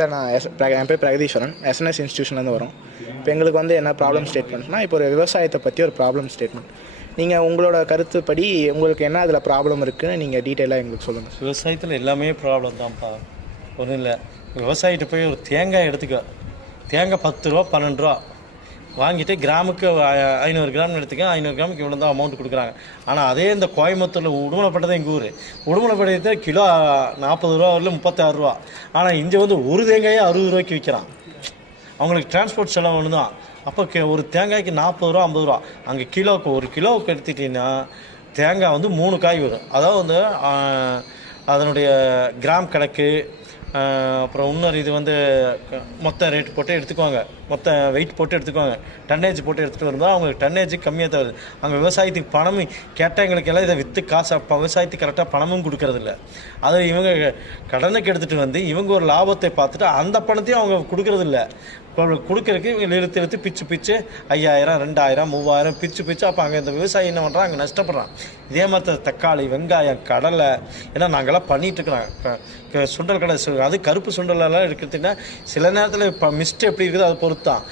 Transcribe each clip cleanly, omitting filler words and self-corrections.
Sir நான் என் பேர் Pragatheeswaran, SNS இன்ஸ்டியூஷன்லேருந்து வரோம். இப்போ எங்களுக்கு என்ன ப்ராப்ளம் ஸ்டேட்மெண்ட்னா, இப்போ ஒரு விவசாயத்தை பற்றி ஒரு ப்ராப்ளம் ஸ்டேட்மெண்ட். நீங்கள் உங்களோட கருத்துப்படி உங்களுக்கு என்ன அதில் ப்ராப்ளம் இருக்குதுன்னு நீங்கள் டீட்டெயிலாக எங்களுக்கு சொல்லுங்கள். விவசாயத்தில் எல்லாமே ப்ராப்ளம் தான்ப்பா. ஒன்றும் இல்லை, விவசாயிகிட்ட போய் ஒரு தேங்காய் எடுத்துக்க, தேங்காய் 10 ரூபா 12 ரூபா வாங்கிட்டு கிராமுக்கு 500 கிராம் எடுத்துக்க, 500 கிராமுக்கு இவ்வளோ தான் அமௌண்ட் கொடுக்குறாங்க. ஆனால் அதே இந்த கோயம்புத்தூரில் உடுமலைப்பேட்டை எங்கள் ஊர், உடுமலைப்பேட்டை கிலோ 40 ரூபா வரல 36 ரூபா. ஆனால் இங்கே ஒரு தேங்காயே 60 ரூபாய்க்கு விற்கிறான். அவங்களுக்கு டிரான்ஸ்போர்ட் செலவு ஒன்று தான். அப்போ ஒரு தேங்காய்க்கு 40 ரூபா 50 ரூபா. அங்கே ஒரு கிலோவுக்கு எடுத்துக்கிட்டிங்கன்னா தேங்காய் 3 காய் வரும். அதாவது அதனுடைய கிராம் கணக்கு, அப்புறம் இன்னொரு இது மொத்த ரேட் போட்டு எடுத்துக்குவாங்க, மொத்த வெயிட் போட்டு எடுத்துக்குவாங்க, டன்னேஜ் போட்டு எடுத்துகிட்டு வரும்போது அவங்களுக்கு டன்னேஜ் கம்மியாக தருது. அங்கே விவசாயத்துக்கு பணமும் கேட்டால் எங்களுக்கெல்லாம் இதை விற்று காசு விவசாயத்துக்கு கரெக்டாக பணமும் கொடுக்கறதில்ல. அதை இவங்க கடனுக்கு எடுத்துகிட்டு இவங்க ஒரு லாபத்தை பார்த்துட்டு அந்த பணத்தையும் அவங்க கொடுக்கறதில்ல. கொடுக்கறதுக்கு இவங்க இழுத்து பிச்சு 5000 2000 3000 பிச்சு அப்போ அங்கே இந்த விவசாயி என்ன பண்ணுறான், அங்கே நஷ்டப்படுறான். இதே மாதிரி தக்காளி, வெங்காயம், கடலை, ஏன்னா நாங்கள்லாம் பண்ணிகிட்ருக்குறோம். சுண்டல் கடை, அது கருப்பு சுண்டலெல்லாம் இருக்கிறதுனா சில நேரத்தில் இப்போ மிஸ்ட் எப்படி இருக்குது அதை பொறுத்தான்.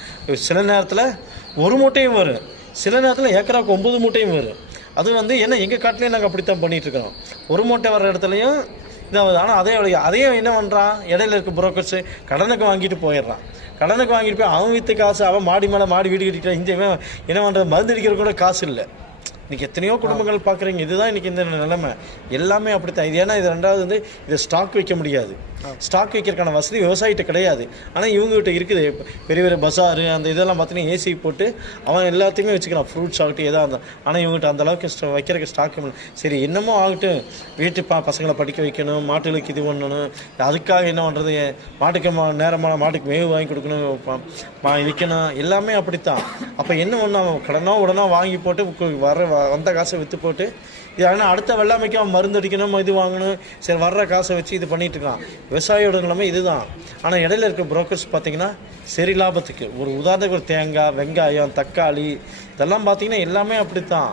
சில நேரத்தில் 1 மூட்டையும் வரும், சில நேரத்தில் ஏக்கராவுக்கு 9 மூட்டையும் வரும். அது ஏன்னா எங்கள் காட்டிலையும் நாங்கள் அப்படித்தான் பண்ணிகிட்ருக்கிறோம். 1 மூட்டை வர்ற இடத்துலையும் இதாகுது. ஆனால் அதையும் என்ன பண்ணுறான், இடையில இருக்க புரோக்கர்ஸு கடனுக்கு வாங்கிட்டு போயிடுறான். கடனுக்கு வாங்கிட்டு போய் அவன் விற்று காசு, அவன் மாடி மேலே மாடி வீடு கட்டிட்டான். இந்த என்ன பண்ணுறது, மருந்து அடிக்கிற கூட காசு இல்லை. இன்றைக்கி எத்தனையோ குடும்பங்கள் பார்க்குறீங்க. இதுதான் இன்றைக்கி இந்த நிலைமை. எல்லாமே அப்படித்தான். இது ஏன்னா இது ரெண்டாவது இதை ஸ்டாக் வைக்க முடியாது. ஸ்டாக் வைக்கிறதுக்கான வசதி விவசாயிகிட்ட கிடையாது. ஆனால் இவங்ககிட்ட இருக்குது. பெரிய பெரிய பஸாரு அந்த இதெல்லாம் பார்த்தீங்கன்னா ஏசி போட்டு அவன் எல்லாத்தையுமே வச்சுக்கிறான், ஃப்ரூட்ஸ் ஆகட்டும் எதாக இருந்தால். ஆனால் இவங்ககிட்ட அந்தளவுக்கு வைக்கிறதுக்கு ஸ்டாக். சரி என்னமோ ஆகட்டும், வீட்டு பசங்களை படிக்க வைக்கணும், மாட்டுகளுக்கு இது பண்ணணும், அதுக்காக என்ன பண்ணுறது, மாட்டுக்கு நேரமான மாட்டுக்கு மேவு வாங்கி கொடுக்கணும், விற்கணும், எல்லாமே அப்படித்தான். அப்போ என்ன ஒன்று, அவன் உடனே வாங்கி போட்டு வந்த காசை விற்று போட்டு இது. ஆனால் அடுத்த வெள்ளாமைக்கு அவன் மருந்து அடிக்கணும், இது வாங்கணும், சரி வர்ற காசை வச்சு இது பண்ணிட்டு இருக்கான். விவசாயியோட நிலைமை இதுதான். ஆனால் இடையில இருக்க புரோக்கர்ஸ் பார்த்தீங்கன்னா சரி லாபத்துக்கு, ஒரு உதாரணத்துக்கு ஒரு தேங்காய், வெங்காயம், தக்காளி இதெல்லாம் பார்த்தீங்கன்னா எல்லாமே அப்படித்தான்.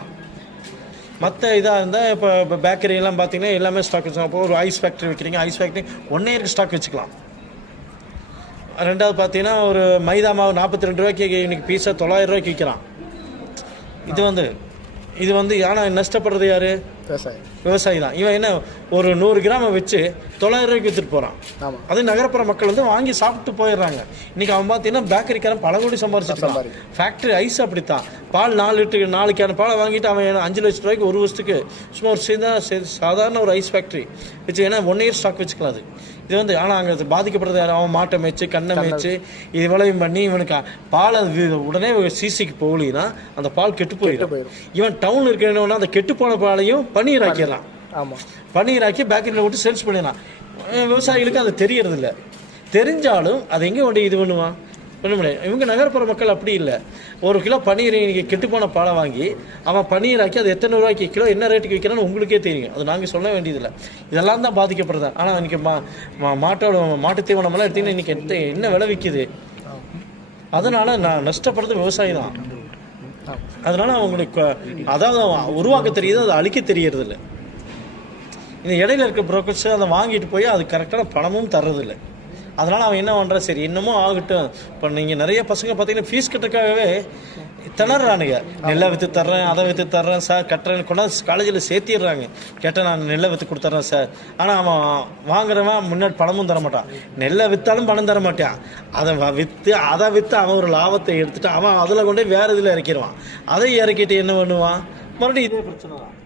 மற்ற இதாக இருந்தால் இப்போ பேக்கரியெல்லாம் பார்த்தீங்கன்னா எல்லாமே ஸ்டாக் வச்சுக்கலாம். இப்போ ஒரு ஐஸ் ஃபேக்ட்ரி வைக்கிறீங்க, ஐஸ் ஃபேக்ட்ரி 1 இயருக்கு ஸ்டாக் வச்சுக்கலாம். ரெண்டாவது பார்த்தீங்கன்னா ஒரு மைதா மாவு 42 ரூபாய்க்கு இன்றைக்கி பீஸா 900 ரூபாய்க்கு விற்கிறான். இது ஆனால் நஷ்டப்படுறது யார், விவசாயி தான். இவன் என்ன ஒரு 100 கிராமை வச்சு 900 ரூபாய்க்கு விற்றுட்டு போகிறான். அது நகரப்புற மக்கள் வாங்கி சாப்பிட்டு போயிடுறாங்க. இன்றைக்கி அவன் பார்த்தீங்கன்னா பேக்கரிக்காரன் பல கோடி சம்பாரிச்சிருக்கான். ஃபேக்ட்ரி ஐஸ் அப்படித்தான். பால் 4 கேன் பாலை வாங்கிட்டு அவன் 5 லட்ச ரூபாய்க்கு ஒரு வருஷத்துக்கு சும்மா ஒரு சாதாரண ஒரு ஐஸ் ஃபேக்ட்ரி வச்சு, ஏன்னா 1 இயர் ஸ்டாக் வச்சுக்கலாம். அது இது ஆனால் அங்கே பாதிக்கப்படுறது யார், அவன் மாட்டை மேய்ச்சி கண்ணை மேய்ச்சி இது விளையும் பண்ணி இவனுக்கு பால் உடனே சிசிக்கு போகலின்னா அந்த பால் கெட்டு போயிடும். இவன் டவுன் இருக்கிறவனா அந்த கெட்டு போன பாலையும் பன்னீர் ஆக்கிடலாம். பன்னீர் பேக்கரியில் விட்டு சேல்ஸ் பண்ணிடலாம். விவசாயிகளுக்கு அது தெரியறதில்ல. தெரிஞ்சாலும் அதை எங்கே கொண்டு இது பண்ணுவான், பண்ண முடியாது. இவங்க நகர்ப்புற மக்கள் அப்படி இல்லை. 1 கிலோ பன்னீர் இன்றைக்கி கெட்டு போன பாலை வாங்கி அவன் பன்னீர் ஆக்கி அது எத்தனை ரூபாய்க்கு கிலோ என்ன ரேட்டுக்கு விற்கிறான்னு உங்களுக்கே தெரியும். அது நாங்கள் சொல்ல வேண்டியதில்லை. இதெல்லாம் தான் பாதிக்கப்படுறது. ஆனால் இன்றைக்கி மாட்டு தீவனமெல்லாம் எடுத்திங்கன்னா இன்றைக்கி என்ன விலை விற்கிது. அதனால் நான் நஷ்டப்படுறது விவசாயி தான். அதனால் அவங்களுக்கு அதாவது உருவாக்க தெரியுது, அதை அழிக்க தெரியறதில்லை. இந்த இடையில இருக்க புரோக்கர்ஸ் அதை வாங்கிட்டு போய் அது கரெக்டான பணமும் தர்றதில்லை. அதனால் அவன் என்ன பண்ணுறான், சரி என்னமோ ஆகட்டும். இப்போ நீங்கள் நிறைய பசங்க பார்த்தீங்கன்னா ஃபீஸ் கட்டுறதுக்காகவே திணறானுங்க. நெல்லை விற்று தர்றேன், அதை விற்று தர்றேன் சார், கட்டுறேன் கொண்டாந்து காலேஜில் சேர்த்திடுறாங்க. கேட்டால் நான் நெல்லை விற்று கொடுத்துட்றேன் சார். ஆனால் அவன் வாங்குறவன் முன்னாடி பணமும் தர மாட்டான். நெல்லை விற்றாலும் பணம் தர மாட்டான். அதை விற்று அவன் ஒரு லாபத்தை எடுத்துட்டு அவன் அதில் கொண்டு வேறு இதில் இறக்கிடுவான். அதை இறக்கிட்டு என்ன பண்ணுவான், மறுபடியும் இதே பிரச்சனை தான்.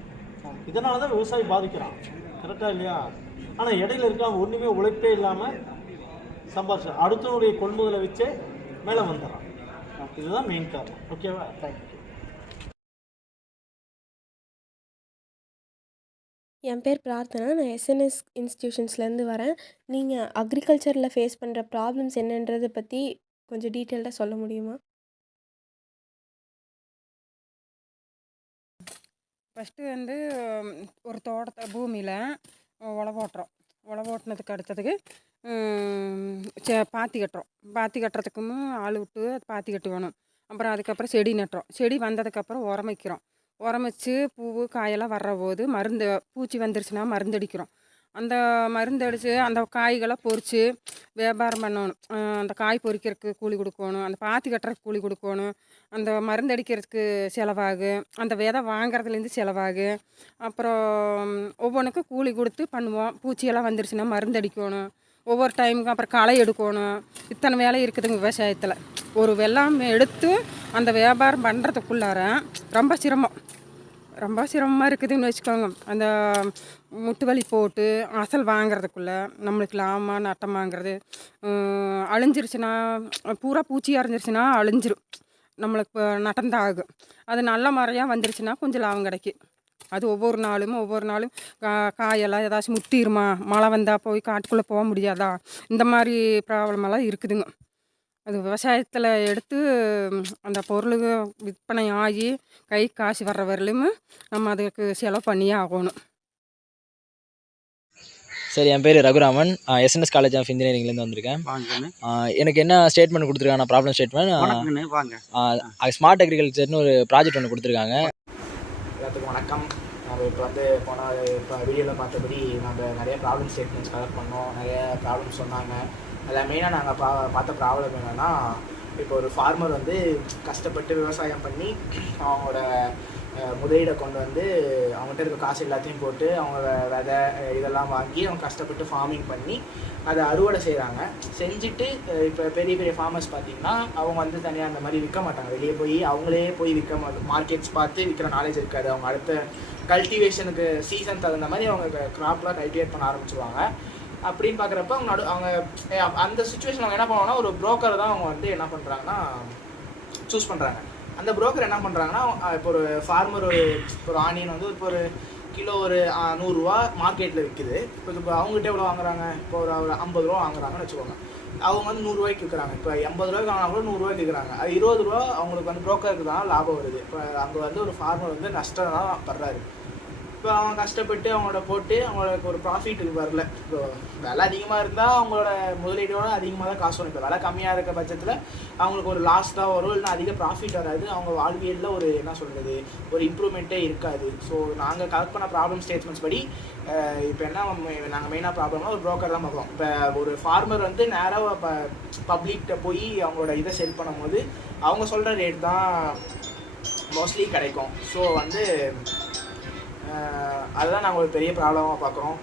இதனால தான் விவசாயி பாதிக்கிறான். கரெக்டாக இல்லையா? ஆனால் இடையில இருக்க அவன் ஒன்றுமே உழைப்பே இல்லாமல் சம்பாதிச்சு அடுத்தவனுடைய கொள்முதலை வச்சு மேலே வந்துடுறான். இதுதான் மெயின் காரணம். ஓகேவா? தேங்க்யூ. என் பேர் பிரார்த்தனா. நான் எஸ்என்எஸ் இன்ஸ்டியூஷன்ஸ்லேருந்து வரேன். நீங்கள் அக்ரிகல்ச்சரில் ஃபேஸ் பண்ணுற ப்ராப்ளம்ஸ் என்னன்றதை பற்றி கொஞ்சம் டீட்டெயில்டாக சொல்ல முடியுமா? ஃபஸ்ட்டு ஒரு பூமியில் உழவு ஓட்டுறோம். உழவு ஓட்டினதுக்கு அடுத்ததுக்கு பாத்தி கட்டுறோம். பாத்தி கட்டுறதுக்கும் ஆள் விட்டு பாத்தி கட்டுவேணும். அப்புறம் அதுக்கப்புறம் செடி நட்டுறோம். செடி வந்ததுக்கப்புறம் உரம் வைக்கிறோம். உரம் வச்சு பூ காயெல்லாம் வர்ற போது பூச்சி வந்துருச்சுன்னா மருந்து அடிக்கிறோம். அந்த மருந்து அடித்து அந்த காய்களை பொறிச்சு வியாபாரம் பண்ணணும். அந்த காய் பொறிக்கிறதுக்கு கூலி கொடுக்கணும், அந்த பாத்தி கட்டுறதுக்கு கூலி கொடுக்கணும், அந்த மருந்து அடிக்கிறதுக்கு செலவாகு, அந்த விதை வாங்குறதுலேருந்து செலவாகு. அப்புறம் ஒவ்வொன்றுக்கும் கூலி கொடுத்து பண்ணுவோம். பூச்சியெல்லாம் வந்துருச்சுன்னா மருந்து அடிக்கணும், ஒவ்வொரு டைமுக்கும் அப்புறம் களை எடுக்கணும். இத்தனை வேலை இருக்குதுங்க விவசாயத்தில். ஒரு வெள்ளாம் எடுத்து அந்த வியாபாரம் பண்ணுறதுக்குள்ளார ரொம்ப சிரமமாக இருக்குதுன்னு வச்சுக்கோங்க. அந்த முட்டு வலி போட்டு அசல் வாங்குறதுக்குள்ளே நம்மளுக்கு லாபமா நட்டமாங்கிறது. அழிஞ்சிருச்சுன்னா பூரா பூச்சியாக இருந்துருச்சுன்னா அழிஞ்சிரும், நம்மளுக்கு இப்போ நட்டம்தான் ஆகும். அது நல்ல முறையாக வந்துருச்சுன்னா கொஞ்சம் லாபம் கிடைக்கும். அது ஒவ்வொரு நாளும் காயெல்லாம் ஏதாச்சும் முத்திருமா, மழை வந்தால் போய் காட்டுக்குள்ளே போக முடியாதா, இந்த மாதிரி ப்ராப்ளமெல்லாம் இருக்குதுங்க. அது விவசாயத்தில் எடுத்து அந்த பொருளுக விற்பனை ஆகி கை காசு வர்ற வரலையும் நம்ம அதுக்கு செலவு பண்ணியே ஆகணும். சரி, என் பேர் ரகுராமன். எஸ்என்எஸ் காலேஜ் ஆஃப் இன்ஜினியரிங்லேருந்து வந்திருக்கேன். எனக்கு என்ன ஸ்டேட்மெண்ட் கொடுத்துருக்காங்க, ப்ராப்ளம் ஸ்டேட்மெண்ட். ஸ்மார்ட் அக்ரிகல்ச்சர்னு ஒரு ப்ராஜெக்ட் ஒன்று கொடுத்துருக்காங்க. எல்லாத்துக்கும் வணக்கம். நம்ம இப்போ இப்போ வீடியோவில் பார்த்தபடி நம்ம நிறைய ப்ராப்ளம் ஸ்டேட்மெண்ட்ஸ் கலெக்ட் பண்ணோம், நிறைய ப்ராப்ளம்ஸ் சொன்னாங்க. அதில் மெயினாக நாங்கள் பார்த்த ப்ராப்ளம் என்னென்னா, இப்போ ஒரு ஃபார்மர் வந்து கஷ்டப்பட்டு விவசாயம் பண்ணி அவங்களோட முதலீடை கொண்டு வந்து அவங்ககிட்ட இருக்க காசு எல்லாத்தையும் போட்டு அவங்க விதை இதெல்லாம் வாங்கி அவங்க கஷ்டப்பட்டு ஃபார்மிங் பண்ணி அதை அறுவடை செய்கிறாங்க. செஞ்சுட்டு இப்போ பெரிய பெரிய ஃபார்மர்ஸ் பார்த்திங்கன்னா அவங்க வந்து தனியாக அந்த மாதிரி விற்க மாட்டாங்க, வெளியே போய் அவங்களே போய் மார்க்கெட்ஸ் பார்த்து விற்கிற நாலேஜ் இருக்காது. அவங்க அடுத்த கல்டிவேஷனுக்கு சீசன் தகுந்த மாதிரி அவங்க க்ராப்லாம் கல்டிவேட் பண்ண ஆரம்பிச்சிருவாங்க. அப்படின்னு பார்க்குறப்ப அவங்க அந்த சுச்சுவேஷன் அவங்க என்ன பண்ணுவாங்கன்னா, ஒரு புரோக்கர் தான் அவங்க வந்து என்ன பண்ணுறாங்கன்னா சூஸ் பண்ணுறாங்க. அந்த புரோக்கர் என்ன பண்ணுறாங்கன்னா, இப்போ ஒரு ஃபார்மர் ஒரு ஆனியன் வந்து இப்போ ஒரு கிலோ ஒரு 100 ரூபா மார்க்கெட்டில் விற்குது. இப்போ அவங்ககிட்ட எவ்வளோ வாங்குறாங்க, இப்போ ஒரு 50 ரூபா வாங்குறாங்கன்னு வச்சுக்கோங்க. அவங்க வந்து 100 ரூபாய்க்கு விற்கிறாங்க. இப்போ 80 ரூபாய்க்கு வாங்கினா கூட 100 ரூபாய்க்கு விற்கிறாங்க. அது 20 ரூபா அவங்களுக்கு வந்து புரோக்கருக்கு தான் லாபம் வருது. இப்போ அங்கே வந்து ஒரு ஃபார்மர் வந்து நஷ்டம் தான் படுறாரு. இப்போ அவங்க கஷ்டப்பட்டு அவங்களோட போட்டு அவங்களுக்கு ஒரு ப்ராஃபிட் வரல. இப்போ விலை அதிகமாக இருந்தால் அவங்களோட முதலீடோட அதிகமாக தான் காசு வரும். இப்போ விலை கம்மியாக இருக்க பட்சத்தில் அவங்களுக்கு ஒரு லாஸ் தான் வரும், இல்லைன்னா அதிக ப்ராஃபிட் வராது. அவங்க வாழ்வியலில் ஒரு என்ன சொல்கிறது, ஒரு இம்ப்ரூவ்மெண்ட்டே இருக்காது. ஸோ நாங்கள் கலெக்ட் பண்ண ப்ராப்ளம் ஸ்டேட்மெண்ட்ஸ் படி இப்போ என்ன நாங்கள் மெயினாக ப்ராப்ளம்னா ஒரு புரோக்கர் தான் பார்க்குறோம். இப்போ ஒரு ஃபார்மர் வந்து நேராக பப்ளிக்கிட்ட போய் அவங்களோட இதை செல் பண்ணும்போது அவங்க சொல்கிற ரேட் தான் மோஸ்ட்லி கிடைக்கும். ஸோ வந்து அதுதான் நாங்கள் ஒரு பெரிய ப்ராப்ளமாக பார்க்குறோம்.